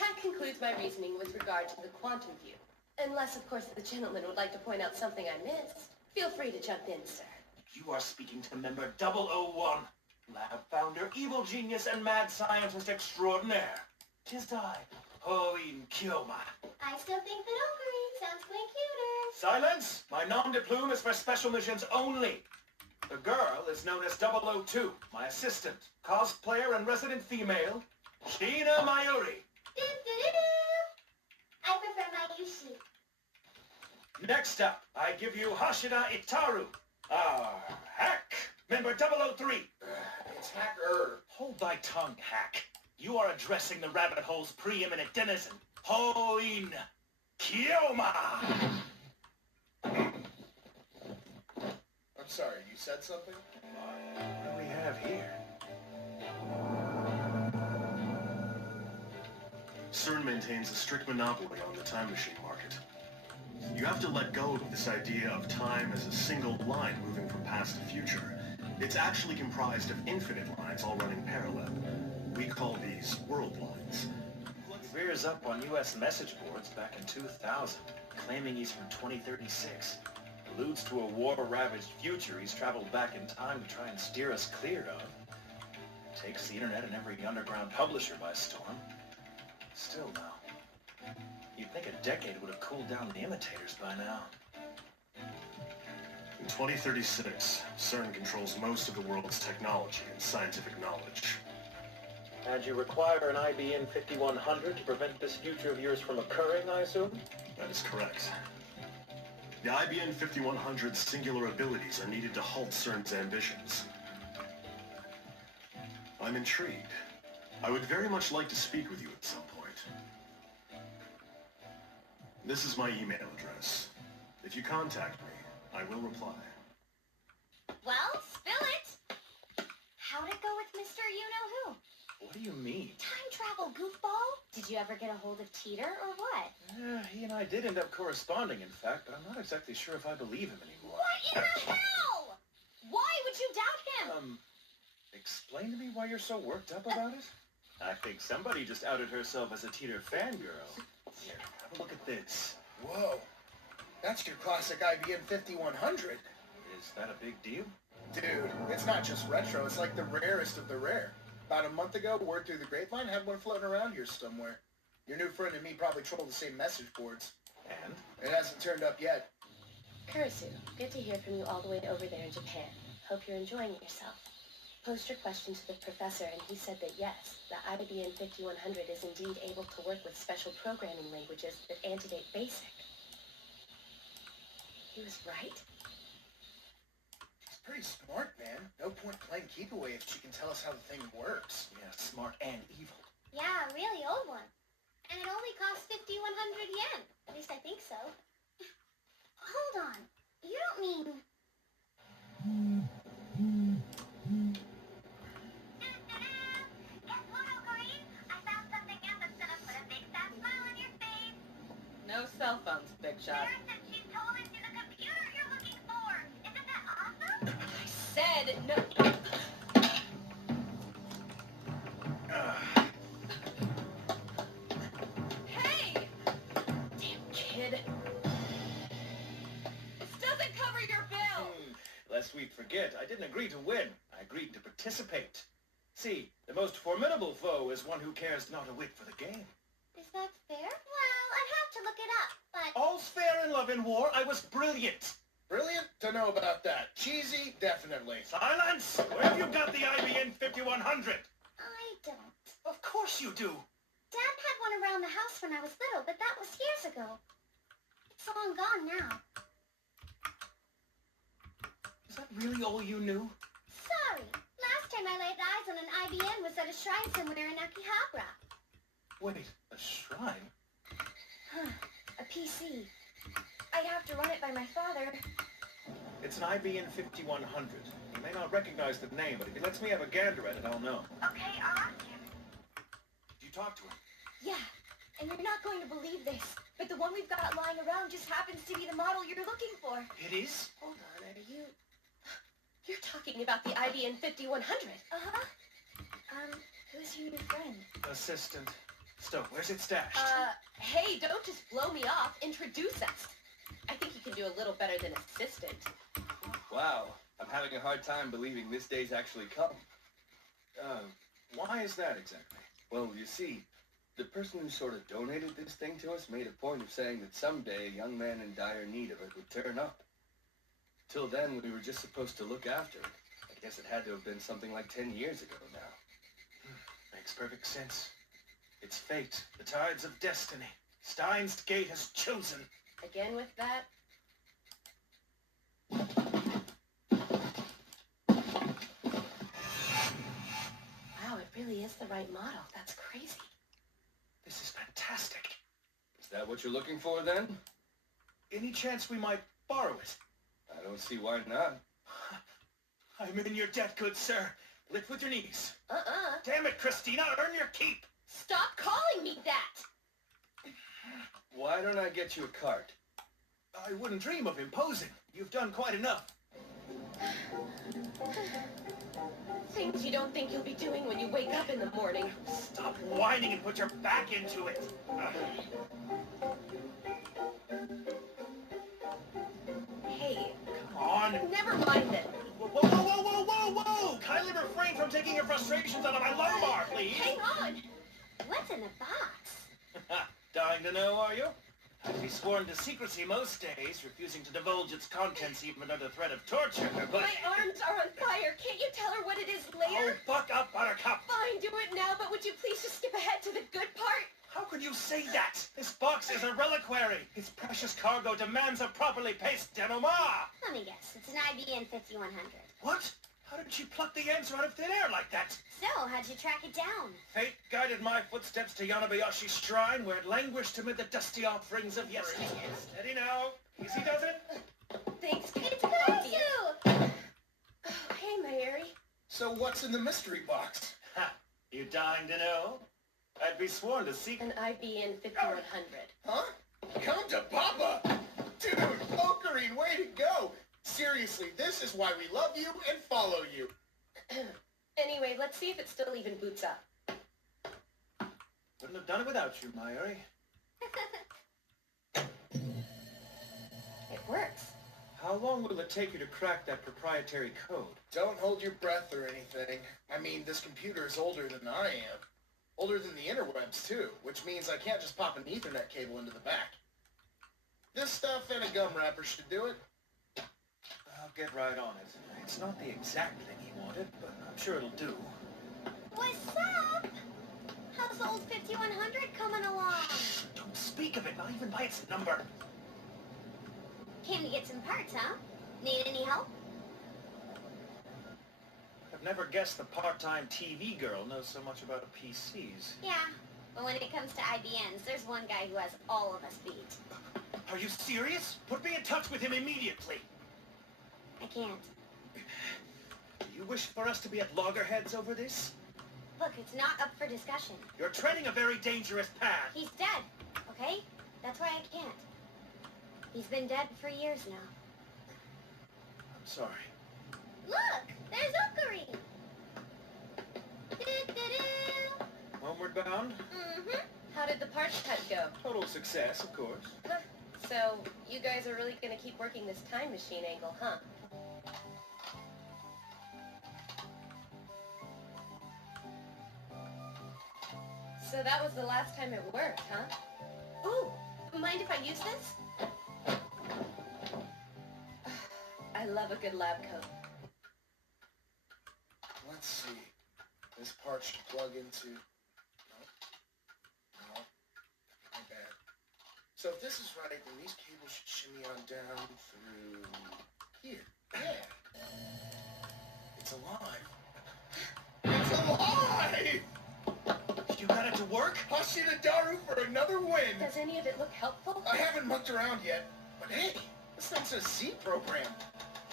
That concludes my reasoning with regard to the quantum view. Unless, of course, the gentleman would like to point out something I missed. Feel free to jump in, sir. You are speaking to member 001, lab founder, evil genius, and mad scientist extraordinaire. 'Tis I, Hoin Kyoma. I still think that Ogre sounds way cuter. Silence! My nom de plume is for special missions only. The girl is known as 002, my assistant, cosplayer and resident female, Sheena Mayuri. I prefer my Yushi. Next up, I give you Hashida Itaru, our hack, member 003. It's Hacker. Hold thy tongue, hack. You are addressing the rabbit hole's preeminent denizen, Hoin Kyoma. I'm sorry, you said something? What do we have here? CERN maintains a strict monopoly on the time machine market. You have to let go of this idea of time as a single line moving from past to future. It's actually comprised of infinite lines all running parallel. We call these world lines. He rears up on U.S. message boards back in 2000, claiming he's from 2036. Alludes to a war-ravaged future he's traveled back in time to try and steer us clear of. Takes the internet and every underground publisher by storm. Still, though, you'd think a decade would have cooled down the imitators by now. In 2036, CERN controls most of the world's technology and scientific knowledge. And you require an IBM 5100 to prevent this future of yours from occurring, I assume? That is correct. The IBM 5100's singular abilities are needed to halt CERN's ambitions. I'm intrigued. I would very much like to speak with you at some point. This is my email address. If you contact me, I will reply. Well, spill it. How'd it go with Mr. You-Know-Who? What do you mean? Time travel, goofball. Did you ever get a hold of Titor, or what? Yeah, he and I did end up corresponding, in fact, but I'm not exactly sure if I believe him anymore. What in the hell? Why would you doubt him? Explain to me why you're so worked up about it? I think somebody just outed herself as a Titor fangirl. Here, have a look at this. Whoa. That's your classic IBM 5100. Is that a big deal? Dude, it's not just retro, it's like the rarest of the rare. About a month ago, word through the grapevine had one floating around here somewhere. Your new friend and me probably troll the same message boards. And? It hasn't turned up yet. Kurisu, good to hear from you all the way over there in Japan. Hope you're enjoying yourself. Posed your question to the professor, and he said that yes, the IBM 5100 is indeed able to work with special programming languages that antedate BASIC. He was right. She's pretty smart, man. No point playing keep away if she can tell us how the thing works. Yeah, smart and evil. Yeah, a really old one. And it only costs 5,100 yen. At least I think so. Hold on. You don't mean... No cell phones, Big Shot. She's totally to the computer you're looking for. Isn't that awesome? I said no. Hey! Damn kid. This doesn't cover your bill. Lest we forget, I didn't agree to win. I agreed to participate. See, the most formidable foe is one who cares not a whit for the game. Is that fair? Well, I'd have to look it up, but... All's fair in love and war. I was brilliant. Brilliant? Don't know about that. Cheesy? Definitely. Silence! Where have you got the IBM 5100? I don't. Of course you do. Dad had one around the house when I was little, but that was years ago. It's long gone now. Is that really all you knew? Sorry. Last time I laid eyes on an IBM was at a shrine somewhere in Akihabara. Wait, a shrine? A PC. I'd have to run it by my father. It's an IBM 5100. You may not recognize the name, but if he lets me have a gander at it, I'll know. Okay, I'll ask him. Did you talk to him? Yeah, and you're not going to believe this, but the one we've got lying around just happens to be the model you're looking for. It is? Hold on, are you... You're talking about the IBM 5100. Uh-huh. Who's your new friend? Assistant. So, where's it stashed? Hey, don't just blow me off. Introduce us. I think you can do a little better than assistant. Wow, I'm having a hard time believing this day's actually come. Why is that exactly? Well, you see, the person who sort of donated this thing to us made a point of saying that someday a young man in dire need of it would turn up. Till then, we were just supposed to look after it. I guess it had to have been something like 10 years ago now. Makes perfect sense. It's fate, the tides of destiny. Steins Gate has chosen. Again with that? Wow, it really is the right model. That's crazy. This is fantastic. Is that what you're looking for, then? Any chance we might borrow it? I don't see why not. I'm in your debt, good sir. Lift with your knees. Uh-uh. Damn it, Christina, earn your keep. Stop calling me that! Why don't I get you a cart? I wouldn't dream of imposing. You've done quite enough. Things you don't think you'll be doing when you wake up in the morning. Stop whining and put your back into it. Hey, Come on. never mind then. Whoa, whoa, whoa, whoa, whoa, whoa! Kindly refrain from taking your frustrations out of my lumbar, please. Hang on. What's in the box? Dying to know, are you? I'd be sworn to secrecy most days, refusing to divulge its contents even under threat of torture, but... My arms are on fire. Can't you tell her what it is Oh, later? buck up, Buttercup! Fine, do it now, but would you please just skip ahead to the good part? How could you say that? This box is a reliquary. Its precious cargo demands a properly paced denouement. Let me guess. It's an IBN 5100. What? How did she pluck the answer out of thin air like that? So, how'd you track it down? Fate guided my footsteps to Yanabayashi's shrine, where it languished amid the dusty offerings of yesterday. Steady now. Easy does it. Thanks, It's Kathy. Kurasu! Oh, hey, Mary. So what's in the mystery box? Ha! You dying to know? I'd be sworn to seek... An IBN 5100. Huh? Come to Papa! Dude, Ocarine, way to go! Seriously, this is why we love you and follow you. Anyway, let's see if it still even boots up. Wouldn't have done it without you, Mayuri. It works. How long will it take you to crack that proprietary code? Don't hold your breath or anything. I mean, this computer is older than I am. Older than the interwebs, too, which means I can't just pop an Ethernet cable into the back. This stuff and a gum wrapper should do it. I'll get right on it. It's not the exact thing he wanted, but I'm sure it'll do. What's up? How's the old 5100 coming along? Don't speak of it, not even by its number. Came to get some parts, huh? Need any help? I've never guessed the part-time TV girl knows so much about PCs. Yeah, but when it comes to IBNs, there's one guy who has all of us beat. Are you serious? Put me in touch with him immediately. I can't. Do you wish for us to be at loggerheads over this? Look, it's not up for discussion. You're treading a very dangerous path. He's dead, okay? That's why I can't. He's been dead for years now. I'm sorry. Look! There's Ocarine! Do-do-do. Homeward bound? Mm-hmm. How did the parts cut go? Total success, of course. So, you guys are really gonna keep working this time machine angle, huh? So that was the last time it worked, huh? Ooh, mind if I use this? I love a good lab coat. Let's see. This part should plug into... No. My bad. So if this is right, then these cables should shimmy on down through here. Yeah. It's alive. It's alive! You got it to work? Hashira Daru for another win! Does any of it look helpful? I haven't mucked around yet, but hey, this thing's a C program.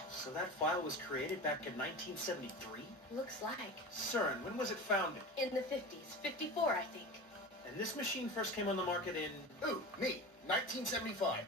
So that file was created back in 1973? Looks like. CERN, when was it founded? In the 50s. 54, I think. And this machine first came on the market in... Ooh, me, 1975.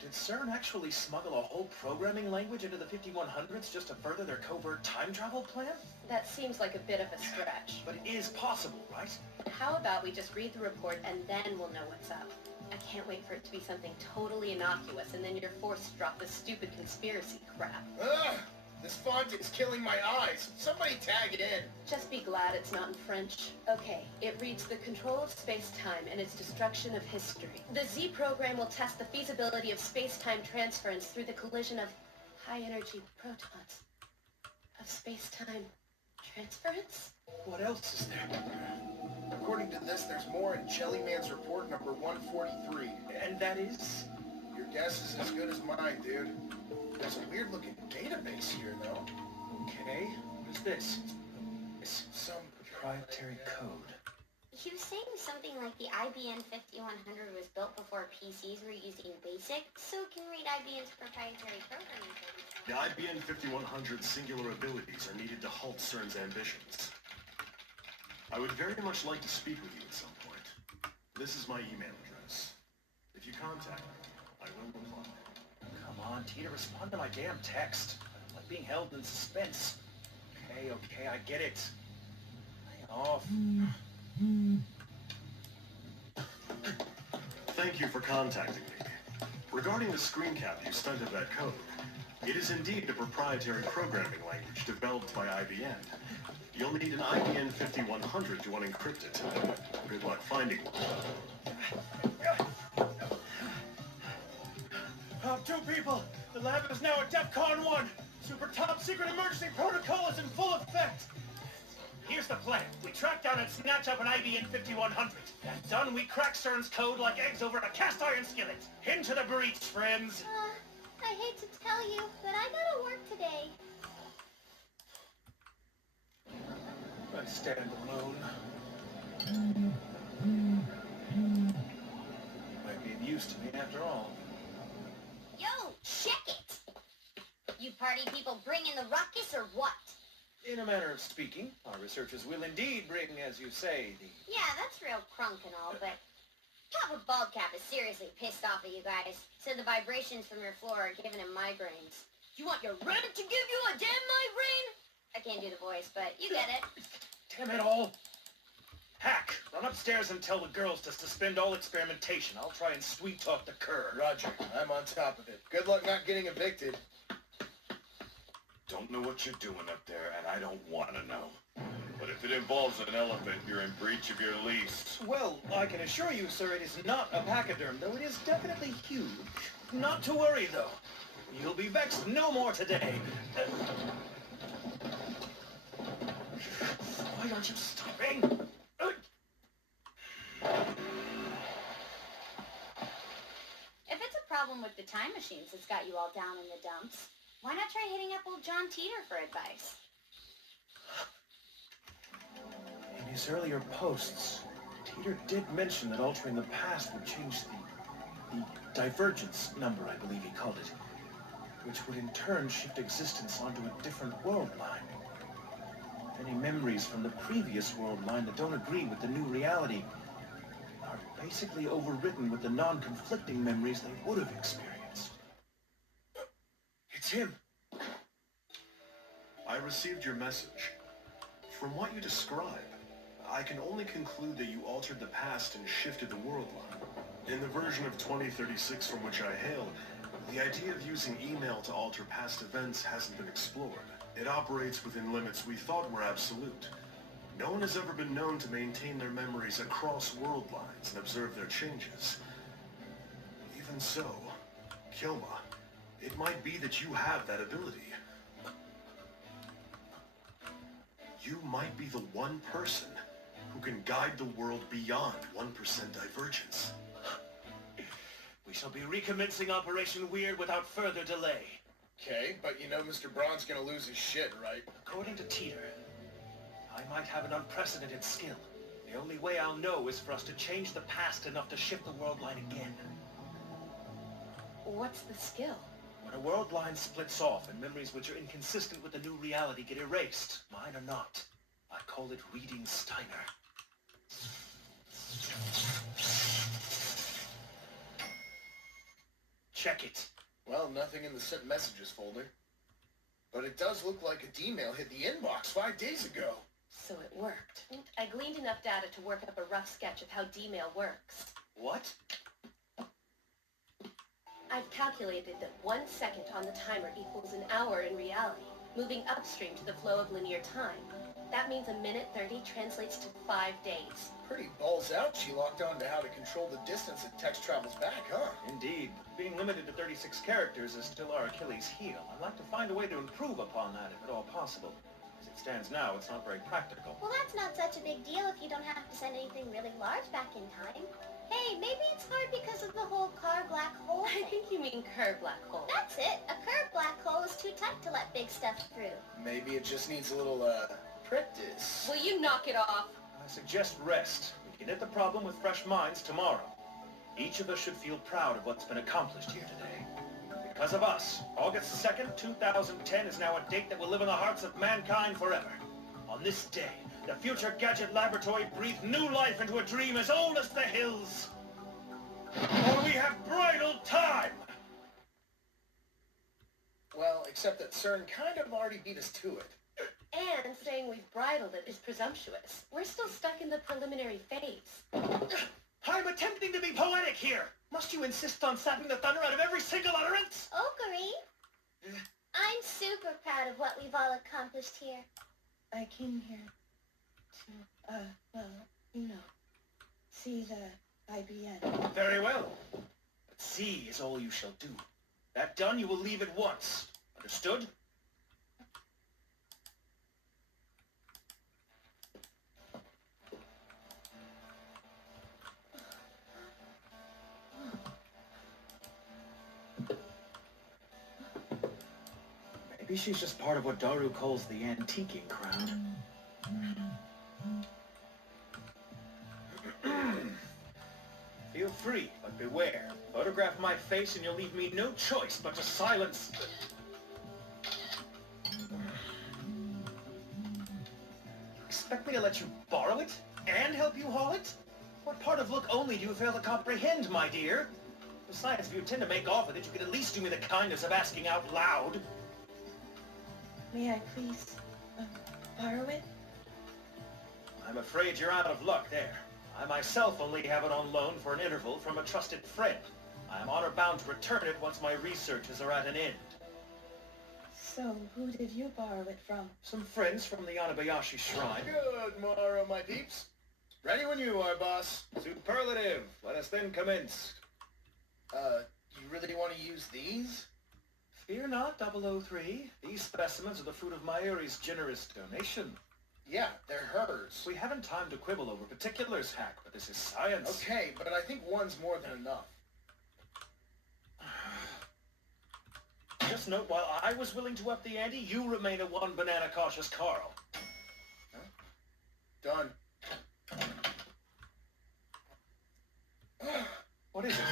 Did CERN actually smuggle a whole programming language into the 5100s just to further their covert time travel plan? That seems like a bit of a stretch. But it is possible, right? How about we just read the report and then we'll know what's up? I can't wait for it to be something totally innocuous and then you're forced to drop this stupid conspiracy crap. Ugh! This font is killing my eyes. Somebody tag it in. Just be glad it's not in French. Okay, it reads the control of space-time and its destruction of history. The Z program will test the feasibility of space-time transference through the collision of high-energy protons. Of space-time transference? What else is there? According to this, there's more in Jellyman's report number 143. And that is? Your guess is as good as mine, dude. There's a weird-looking database here, though. Okay, what is this? It's Some... proprietary code. He was saying something like the IBM 5100 was built before PCs were using BASIC, so it can read IBM's proprietary programming code. The IBM 5100's singular abilities are needed to halt CERN's ambitions. I would very much like to speak with you at some point. This is my email address. If you contact me, I will reply. Come on, Titor, respond to my damn text. I'm like being held in suspense. Okay, I get it. Hang off. Thank you for contacting me. Regarding the screen cap you sent of that code, it is indeed a proprietary programming language developed by IBM. You'll need an IBM 5100 to unencrypt it. Good luck finding one. Two people! The lab is now at DEFCON 1! Super top secret emergency protocol is in full effect! Here's the plan. We track down and snatch up an IBM 5100. That done, we crack CERN's code like eggs over a cast iron skillet. Into the breach, friends! I hate to tell you, but I gotta work today. I stand alone. Might be of use to me after all. Yo, check it! You party people bringing the ruckus or what? In a manner of speaking, our researchers will indeed bring, as you say, the... Yeah, that's real crunk and all, but Papa Baldcap is seriously pissed off at you guys. Said the vibrations from your floor are giving him migraines. You want your rent to give you a damn migraine? I can't do the voice, but you get it. Damn it all! Hack, run upstairs and tell the girls to suspend all experimentation. I'll try and sweet-talk the cur. Roger, I'm on top of it. Good luck not getting evicted. Don't know what you're doing up there, and I don't want to know. But if it involves an elephant, you're in breach of your lease. Well, I can assure you, sir, it is not a pachyderm, though it is definitely huge. Not to worry, though. You'll be vexed no more today. Why aren't you stopping? If it's a problem with the time machines that's got you all down in the dumps, why not try hitting up old John Titor for advice? In his earlier posts, Titor did mention that altering the past would change the divergence number, I believe he called it, which would in turn shift existence onto a different world line. Any memories from the previous world line that don't agree with the new reality are basically overwritten with the non-conflicting memories they would have experienced. It's him! I received your message. From what you describe, I can only conclude that you altered the past and shifted the world line. In the version of 2036 from which I hail, the idea of using email to alter past events hasn't been explored. It operates within limits we thought were absolute. No one has ever been known to maintain their memories across world lines and observe their changes. Even so, Kilma, it might be that you have that ability. You might be the one person who can guide the world beyond 1% divergence. We shall be recommencing Operation Weird without further delay. Okay, but you know Mr. Braun's gonna lose his shit, right? According to Titor, I might have an unprecedented skill. The only way I'll know is for us to change the past enough to shift the world line again. What's the skill? When a world line splits off and memories which are inconsistent with the new reality get erased, mine or not, I call it reading Steiner. Check it. Well, nothing in the sent messages folder. But it does look like a D-mail hit the inbox 5 days ago. So it worked. I gleaned enough data to work up a rough sketch of how D-mail works. What? I've calculated that 1 second on the timer equals an hour in reality, moving upstream to the flow of linear time. That means a minute 30 translates to 5 days. Pretty balls out she locked on to how to control the distance that text travels back, huh? Indeed. Being limited to 36 characters is still our Achilles heel. I'd like to find a way to improve upon that if at all possible. As it stands now, it's not very practical. Well, that's not such a big deal if you don't have to send anything really large back in time. Hey, maybe it's hard because of the whole car black hole I thing. think you mean curved black hole. That's it. A curved black hole is too tight to let big stuff through. Maybe it just needs a little, practice. Will you knock it off? I suggest rest. We can hit the problem with fresh minds tomorrow. Each of us should feel proud of what's been accomplished here today. Because of us, August 2nd, 2010 is now a date that will live in the hearts of mankind forever. On this day, the Future Gadget Laboratory breathed new life into a dream as old as the hills. For we have bridal time! Well, except that CERN kind of already beat us to it. And saying we've bridled it is presumptuous. We're still stuck in the preliminary phase. I'm attempting to be poetic here! Must you insist on sapping the thunder out of every single utterance? Oakary, I'm super proud of what we've all accomplished here. I came here to, well, you know, see the IBN. Very well. But see is all you shall do. That done, you will leave at once. Understood? Maybe she's just part of what Daru calls the antiquing crowd. Feel free, but beware. Photograph my face and you'll leave me no choice but to silence... Expect me to let you borrow it? And help you haul it? What part of look only do you fail to comprehend, my dear? Besides, if you intend to make off with it, you could at least do me the kindness of asking out loud. May I please, borrow it? I'm afraid you're out of luck there. I myself only have it on loan for an interval from a trusted friend. I am honor-bound to return it once my researches are at an end. So, who did you borrow it from? Some friends from the Yanabayashi Shrine. Good morrow, my peeps. Ready when you are, boss. Superlative. Let us then commence. You really want to use these? Fear not, 003. These specimens are the fruit of Mayuri's generous donation. Yeah, they're hers. We haven't time to quibble over particulars, Hack, but this is science. Okay, but I think one's more than enough. Just note, while I was willing to up the ante, you remain a one-banana cautious Carl. Huh? Done. What is it?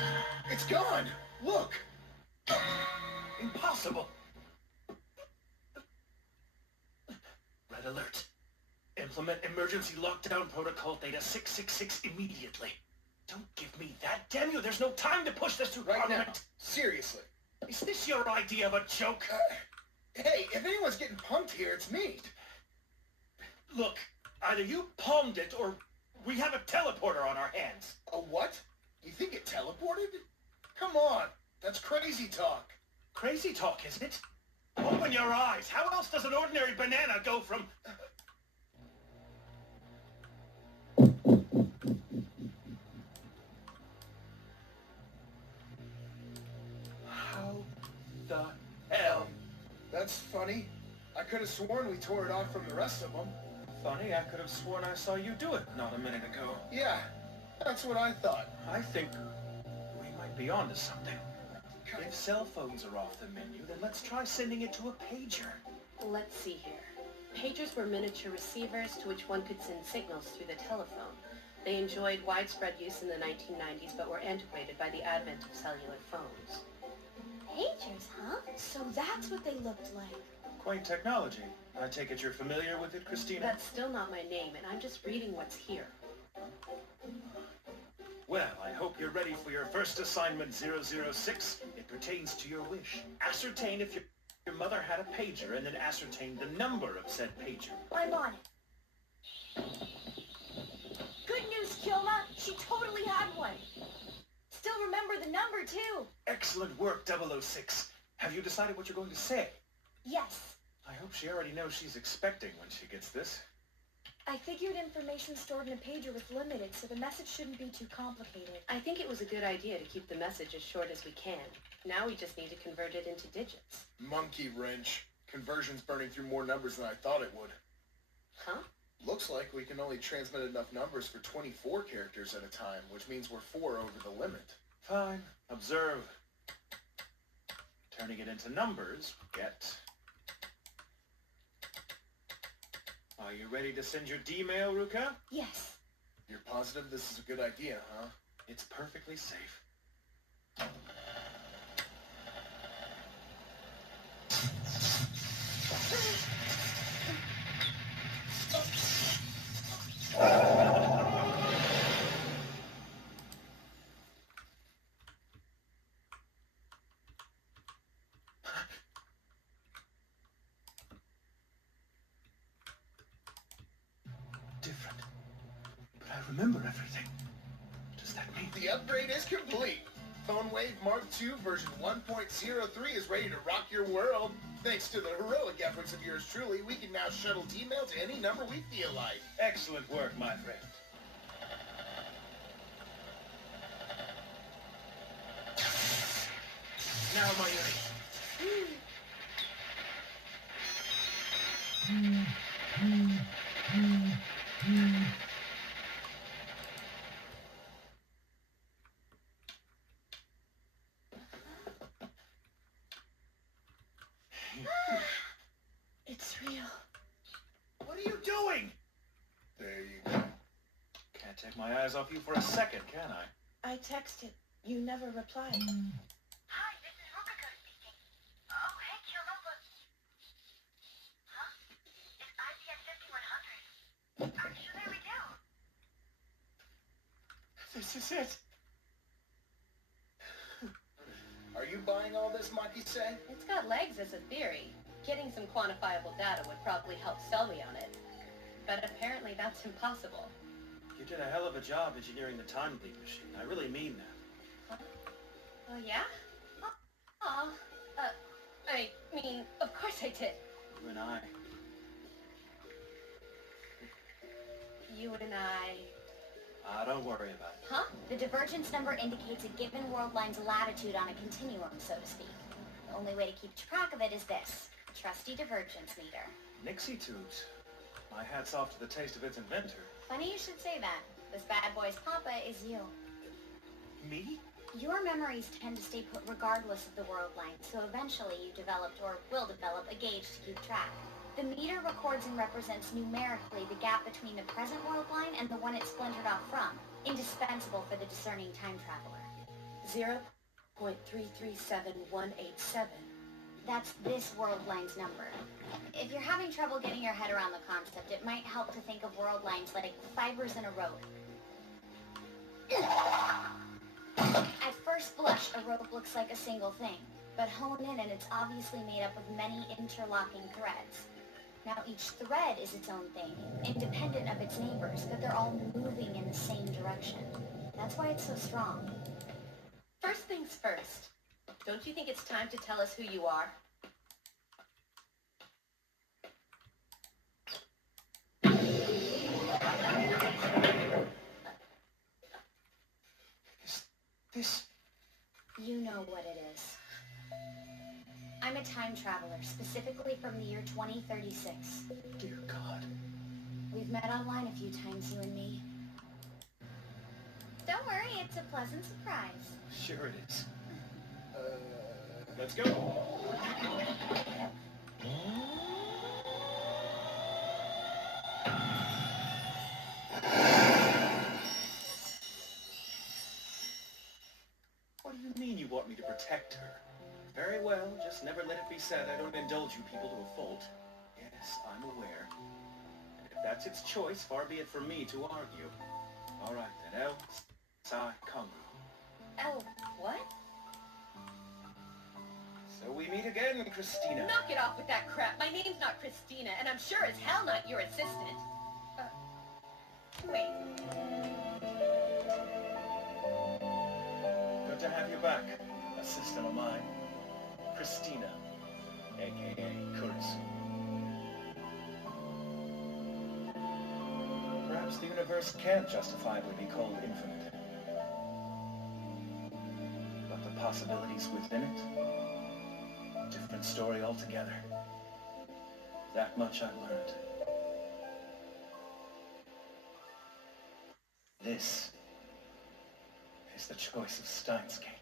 It's gone! Look! Impossible! Red alert. Implement emergency lockdown protocol data 666 immediately. Don't give me that, damn you! There's no time to push this through Right now. Parliament! Seriously. Is this your idea of a joke? Hey, if anyone's getting punked here, it's me. Look, either you palmed it, or we have a teleporter on our hands. A what? You think it teleported? Come on. That's crazy talk. Crazy talk, isn't it? Open your eyes! How else does an ordinary banana go from... How the hell? That's funny. I could have sworn we tore it off from the rest of them. Funny, I could have sworn I saw you do it not a minute ago. Yeah, that's what I thought. I think we might be onto something. If cell phones are off the menu, then let's try sending it to a pager. Let's see here. Pagers were miniature receivers to which one could send signals through the telephone. They enjoyed widespread use in the 1990s, but were antiquated by the advent of cellular phones. Pagers, huh? So that's what they looked like. Quaint technology. I take it you're familiar with it, Christina? That's still not my name, and I'm just reading what's here. Well, I hope you're ready for your first assignment, 006. It It pertains to your wish. Ascertain if your mother had a pager, and then ascertain the number of said pager. I'm on it. Good news, Kilma. She totally had one. Still remember the number, too. Excellent work, 006. Have you decided what you're going to say? Yes. I hope she already knows she's expecting when she gets this. I figured information stored in a pager was limited, so the message shouldn't be too complicated. I think it was a good idea to keep the message as short as we can. Now we just need to convert it into digits. Monkey wrench. Conversion's burning through more numbers than I thought it would. Huh? Looks like we can only transmit enough numbers for 24 characters at a time, which means we're 4 over the limit. Fine. Observe. Turning it into numbers, we get... Are you ready to send your D-mail, Ruka? Yes. You're positive this is a good idea, huh? It's perfectly safe. Different. But I remember everything. What does that mean? The upgrade is complete. PhoneWave Mark II version 1.03 is ready to rock your world. Thanks to the heroic efforts of yours truly, we can now shuttle D-mail to any number we feel like. Excellent work, my friend. Now, my ears. It's real. What are you doing? There you go. Can't take my eyes off you for a second, can I? I texted. You never replied. Hi, this is Ruka speaking. Oh, hey, Kilma, but... Huh? It's ICS 5100. Actually, we do. This is it. Are you buying all this, Maki-say? It's got legs as a theory. Getting some quantifiable data would probably help sell me on it. But apparently that's impossible. You did a hell of a job engineering the time leap machine. I really mean that. Oh, yeah? Aw. I mean, of course I did. You and I. You and I... Don't worry about it. Huh? The divergence number indicates a given world line's latitude on a continuum, so to speak. The only way to keep track of it is this. Trusty divergence meter. Nixie tubes. My hat's off to the taste of its inventor. Funny you should say that. This bad boy's papa is you. Me? Your memories tend to stay put regardless of the world line, so eventually you developed, or will develop, a gauge to keep track. The meter records and represents numerically the gap between the present world line and the one it splintered off from, indispensable for the discerning time traveler. 0.337187. That's this world line's number. If you're having trouble getting your head around the concept, it might help to think of world lines like fibers in a rope. At first blush, a rope looks like a single thing, but hone in and it's obviously made up of many interlocking threads. Now each thread is its own thing, independent of its neighbors, but they're all moving in the same direction. That's why it's so strong. First things first. Don't you think it's time to tell us who you are? This... You know what it is. I'm a time traveler, specifically from the year 2036. Dear God. We've met online a few times, you and me. Don't worry, it's a pleasant surprise. Sure it is. Let's go. What do you mean you want me to protect her? Very well, just never let it be said I don't indulge you people to a fault. Yes, I'm aware. And if that's its choice, far be it from me to argue. All right then, El, Sa, Kongu. Oh, what? So we meet again, Christina. Knock it off with that crap. My name's not Christina, and I'm sure as hell not your assistant. Wait. Good to have you back, assistant of mine. Christina, a.k.a. Kurisu. Perhaps the universe can't justifiably be called infinite. But the possibilities within it, different story altogether. That much I've learned. This is the choice of Steins' game.